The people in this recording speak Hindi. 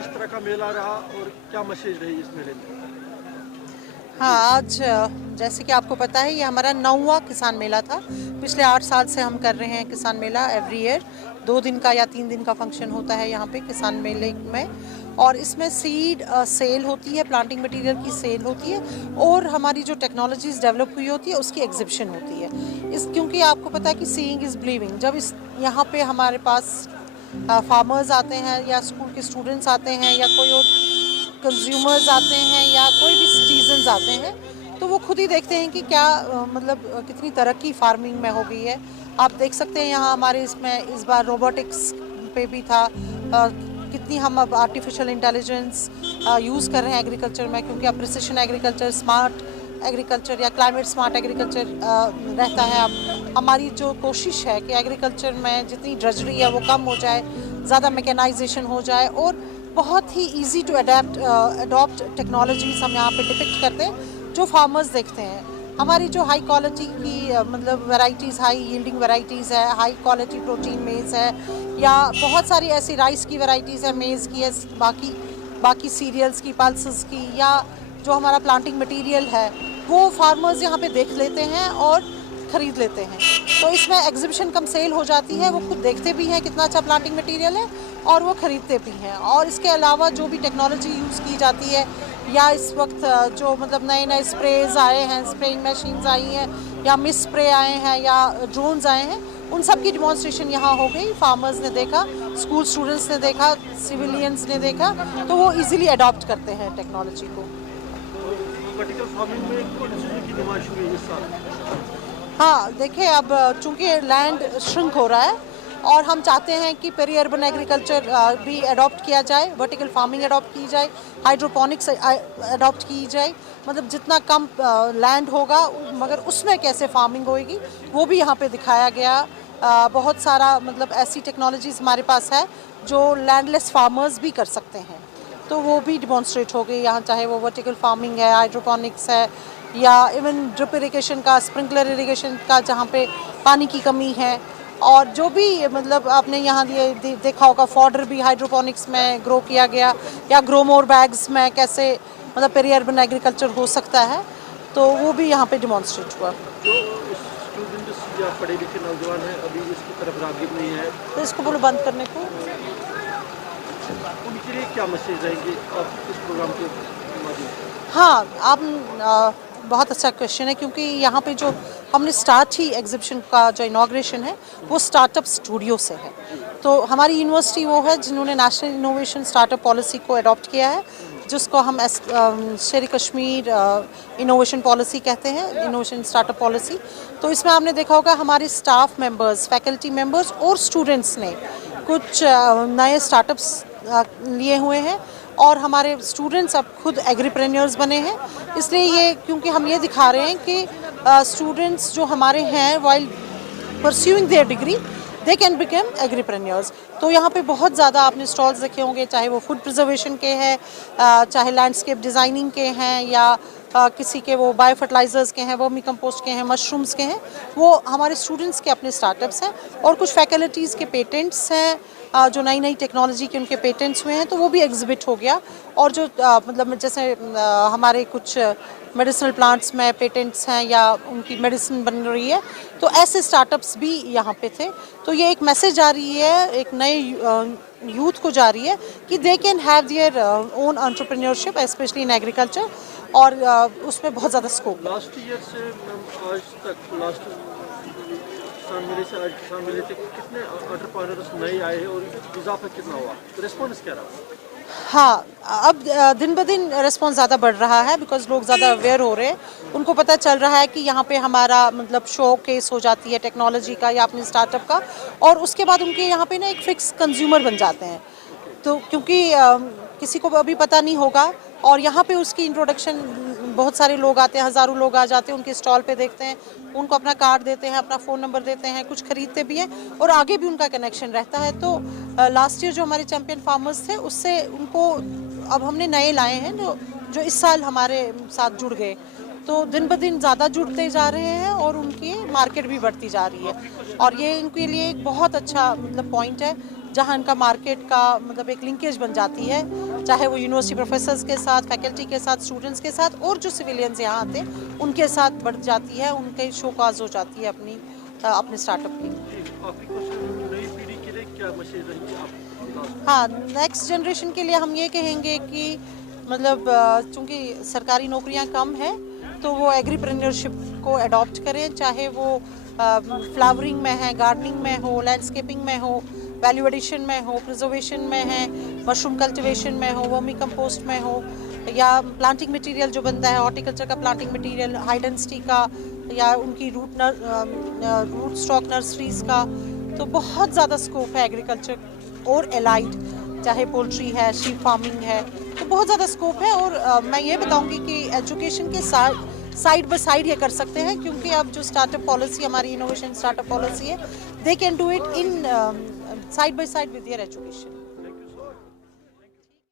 किस तरह का मेला रहा और क्या मैसेज रही इस मेले में? हाँ, आज जैसे कि आपको पता है ये हमारा 9वां किसान मेला था। पिछले 8 साल से हम कर रहे हैं किसान मेला एवरी ईयर। 2 दिन का या 3 दिन का फंक्शन होता है यहाँ पे किसान मेले में, और इसमें सीड सेल होती है, प्लांटिंग मटेरियल की सेल होती है, और हमारी जो टेक्नोलॉजीज़ डेवलप हुई होती है उसकी एग्जिबिशन होती है। क्योंकि आपको पता है कि सीइंग इज़ बिलीविंग। जब इस यहाँ पे हमारे पास फार्मर्स आते हैं या स्कूल के स्टूडेंट्स आते हैं या कोई और कंज्यूमर्स आते हैं या कोई भी सिटीजन्स आते हैं, तो वो खुद ही देखते हैं कि क्या कितनी तरक्की फार्मिंग में हो गई है। आप देख सकते हैं यहाँ हमारे इसमें इस बार रोबोटिक्स पे भी था। कितनी हम अब आर्टिफिशियल इंटेलिजेंस यूज़ कर रहे हैं एग्रीकल्चर में, क्योंकि अब प्रिसिशन एग्रीकल्चर, स्मार्ट एग्रीकल्चर या क्लाइमेट स्मार्ट एग्रीकल्चर रहता है। अब हमारी जो कोशिश है कि एग्रीकल्चर में जितनी ड्रजरी है वो कम हो जाए, ज़्यादा मैकेनाइजेशन हो जाए, और बहुत ही इजी टू अडॉप्ट टेक्नोलॉजीज़ हम यहाँ पे डिपिक्ट करते हैं जो फार्मर्स देखते हैं। हमारी जो हाई क्वालिटी की मतलब वैराइटीज़, हाई यील्डिंग वैराइटीज़ है, हाई क्वालिटी प्रोटीन मेज़ है, या बहुत सारी ऐसी राइस की वैराइटीज़ है, मेज़ की है, बाकी सीरियल्स की, पल्सेस की, या जो हमारा प्लांटिंग मटेरियल है वो फार्मर्स यहाँ पे देख लेते हैं और ख़रीद लेते हैं। तो इसमें एग्जीबिशन कम सेल हो जाती है, वो खुद देखते भी हैं कितना अच्छा प्लांटिंग मटेरियल है और वो ख़रीदते भी हैं। और इसके अलावा जो भी टेक्नोलॉजी यूज़ की जाती है, या इस वक्त जो मतलब नए नए स्प्रेज आए हैं, स्प्रेइंग मशीन्स आई हैं, या मिस स्प्रे आए हैं, या ड्रोन्स आए हैं, उन सब की डिमॉन्स्ट्रेशन यहाँ हो गई। फार्मर्स ने देखा, स्कूल स्टूडेंट्स ने देखा, सिविलियंस ने देखा, तो वो इजीली अडॉप्ट करते हैं टेक्नोलॉजी को। वर्टिकल फार्मिंग में कौन सी चीज़ की डिमांड शुरू हुई इस साल? हाँ, देखिए अब चूँकि लैंड श्रिंक हो रहा है और हम चाहते हैं कि पेरी अर्बन एग्रीकल्चर भी अडॉप्ट किया जाए, वर्टिकल फार्मिंग अडॉप्ट की जाए, हाइड्रोपोनिक्स अडॉप्ट की जाए। मतलब जितना कम लैंड होगा मगर उसमें कैसे फार्मिंग होएगी वो भी यहाँ पे दिखाया गया। बहुत सारा मतलब ऐसी टेक्नोलॉजीज़ हमारे पास है जो लैंडलेस फार्मर्स भी कर सकते हैं, तो वो भी डिमॉन्स्ट्रेट हो गई यहाँ, चाहे वो वर्टिकल फार्मिंग है, हाइड्रोपोनिक्स है, या इवन ड्रिप इरिगेशन का, स्प्रिंकलर इरिगेशन का, जहाँ पे पानी की कमी है। और जो भी मतलब आपने यहाँ देखा होगा, फॉडर भी हाइड्रोपोनिक्स में ग्रो किया गया, या ग्रोमोर बैग्स में कैसे मतलब पेरी अर्बन एग्रीकल्चर हो सकता है, तो वो भी यहाँ पे डिमॉन्स्ट्रेट हुआ। जो स्टूडेंट्स या पढ़े लिखे नौजवान हैं अभी इसकी तरफ राग़िब नहीं है, तो इसको बोलो बंद करने को। उनके लिए क्या मैसेज रहेंगे आप इस प्रोग्राम के माध्यम से? हाँ, आप बहुत अच्छा क्वेश्चन है, क्योंकि यहाँ पे जो हमने स्टार्ट ही एग्जीबिशन का जो इनॉग्रेशन है वो स्टार्टअप स्टूडियो से है। तो हमारी यूनिवर्सिटी वो है जिन्होंने नेशनल इनोवेशन स्टार्टअप पॉलिसी को अडॉप्ट किया है, जिसको हम शेर कश्मीर इनोवेशन पॉलिसी कहते हैं, इनोवेशन स्टार्टअप पॉलिसी। तो इसमें आपने देखा होगा हमारे स्टाफ मेंबर्स, फैकल्टी मेंबर्स और स्टूडेंट्स ने कुछ नए स्टार्टअप्स लिए हुए हैं, और हमारे स्टूडेंट्स अब खुद एग्रीप्रेन्योर्स बने हैं। इसलिए ये, क्योंकि हम ये दिखा रहे हैं कि स्टूडेंट्स जो हमारे हैं while pursuing their degree they can become agripreneurs. तो यहाँ पे बहुत ज़्यादा आपने स्टॉल्स देखे होंगे, चाहे वो फूड प्रिजर्वेशन के हैं, चाहे लैंडस्केप डिज़ाइनिंग के हैं, या किसी के वो बायो फर्टिलाइजर्स के हैं, वर्मी कंपोस्ट के हैं, मशरूम्स के हैं। वो हमारे स्टूडेंट्स के अपने स्टार्टअप्स हैं, और कुछ फैकल्टीज़ के पेटेंट्स हैं, जो नई नई टेक्नोलॉजी के उनके पेटेंट्स हुए हैं, तो वो भी एग्जिबिट हो गया। और जो मतलब जैसे हमारे कुछ मेडिसिनल प्लांट्स में पेटेंट्स हैं या उनकी मेडिसिन बन रही है, तो ऐसे स्टार्टअप्स भी यहाँ पे थे। तो ये एक मैसेज आ रही है, एक नए यूथ को जा रही है कि they can have their own entrepreneurship, specially in agriculture, और उसमें बहुत ज़्यादा स्कोप है। लास्ट ईयर से आज तक, लास्ट किसान मेले से आज किसान मेले तक कितने एंटरप्रेन्योर्स नए आए हैं और इजाफा कितना हुआ, रिस्पॉन्स क्या रहा? हाँ, अब दिन ब दिन रिस्पॉन्स ज़्यादा बढ़ रहा है, बिकॉज लोग ज़्यादा अवेयर हो रहे हैं। उनको पता चल रहा है कि यहाँ पे हमारा मतलब शो केस हो जाती है टेक्नोलॉजी का या अपने स्टार्टअप का, और उसके बाद उनके यहाँ पे ना एक फिक्स कंज्यूमर बन जाते हैं। तो क्योंकि किसी को अभी पता नहीं होगा, और यहाँ पे उसकी इंट्रोडक्शन, बहुत सारे लोग आते हैं, हज़ारों लोग आ जाते हैं उनके स्टॉल पे, देखते हैं, उनको अपना कार्ड देते हैं, अपना फ़ोन नंबर देते हैं, कुछ खरीदते भी हैं, और आगे भी उनका कनेक्शन रहता है। तो लास्ट ईयर जो हमारे चैम्पियन फार्मर्स थे, उससे उनको अब हमने नए लाए हैं जो इस साल हमारे साथ जुड़ गए, तो दिन ब दिन ज़्यादा जुड़ते जा रहे हैं, और उनकी मार्केट भी बढ़ती जा रही है। और ये इनके लिए एक बहुत अच्छा मतलब पॉइंट है जहाँ इनका मार्केट का मतलब एक लिंकेज बन जाती है, चाहे वो यूनिवर्सिटी प्रोफेसर्स के साथ, फैकल्टी के साथ, स्टूडेंट्स के साथ और जो सिविलियंस यहाँ आते हैं उनके साथ बढ़ जाती है, उनके शोकाज हो जाती है अपने स्टार्टअप की। आखिरी क्वेश्चन, नई पीढ़ी के लिए क्या मैसेज रहेंगे आप? हाँ, नेक्स्ट जनरेशन के लिए हम ये कहेंगे कि मतलब चूँकि सरकारी नौकरियाँ कम हैं तो वो एग्रीप्रेन्योरशिप को अडॉप्ट करें, चाहे वो फ्लावरिंग में है, गार्डनिंग में हो, लैंडस्केपिंग में हो, वैल्यू एडिशन में हो, प्रिजर्वेशन में है, मशरूम कल्टीवेशन में हो, वर्मी कंपोस्ट में हो, या प्लांटिंग मटेरियल जो बनता है हॉर्टिकल्चर का प्लांटिंग मटेरियल, हाई डेंसिटी का, या उनकी रूट स्टॉक नर्सरीज का। तो बहुत ज़्यादा स्कोप है एग्रीकल्चर और एलाइड, चाहे पोल्ट्री है, शीप फार्मिंग है, तो बहुत ज़्यादा स्कोप है। और मैं ये बताऊंगी कि एजुकेशन के साथ साइड बाय साइड ये कर सकते हैं, क्योंकि अब जो स्टार्टअप पॉलिसी हमारी इनोवेशन स्टार्टअप पॉलिसी है, they can do it in side by side with their education.